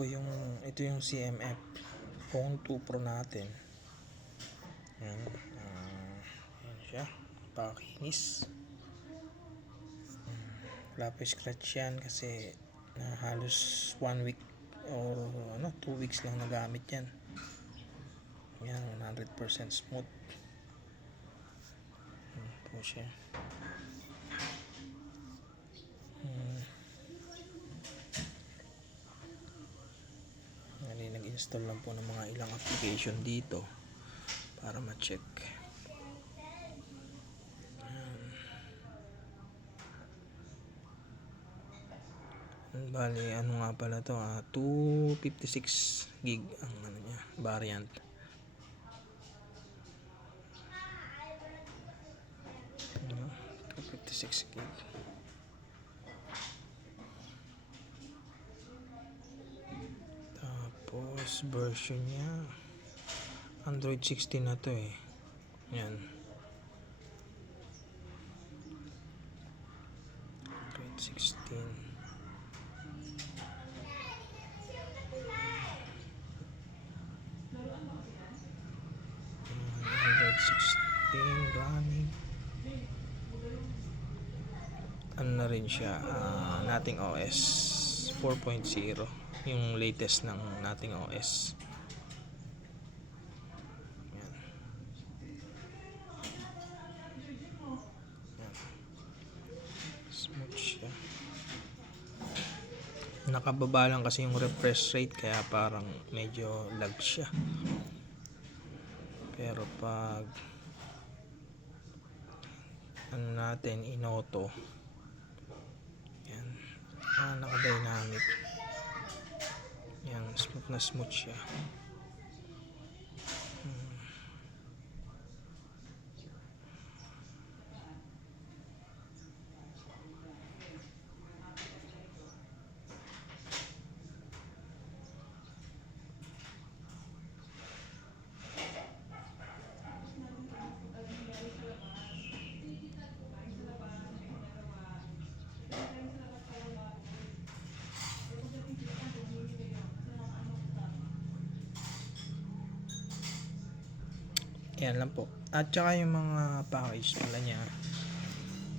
po ito yung CMF Phone 2 Pro natin. Yan, yan siya, pakinis. Wala pa scratch yan kasi halos 1 week or 2 weeks lang nagamit yan. Yan, 100% smooth. Yan po siya. Nag-install lang po ng mga ilang application dito para ma-check. Bali, ano nga pala to, 256 gig ang ano niya, variant. Ano, 256 gig. Tapos version niya Android 16 na to eh. Yan. Android 16. Android 16 running. Ano na rin siya, Nothing OS 4.0, yung latest ng Nothing OS. Yan. Yan. Smooth siya. Nakababa lang kasi yung refresh rate kaya parang medyo lag siya. Pero pag ano natin in-auto, yan, naka-dynamic, yan, smooth na smooth siya. Yan lang po. At saka yung mga package pala niya.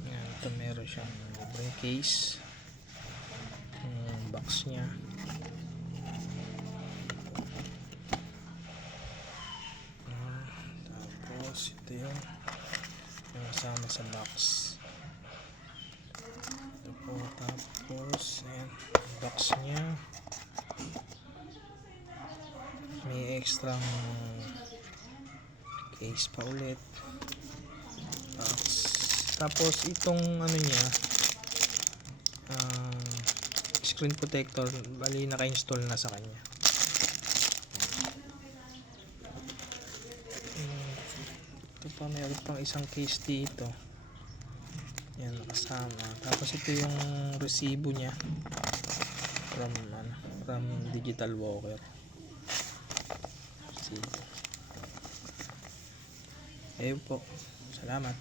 Yan, ito meron siyang libreng case. Yung box niya. Tapos ito yung kasama sa box. Ito po, tapos ayan, box niya. May extra case pa ulit. Tapos itong ano niya, screen protector, bali naka-install na sa kanya. Ito pa, mayroon pang isang case dito. Yan, nakasama. Tapos ito yung resibo niya from Digital Walker. Resibo. Ayun po. Salamat.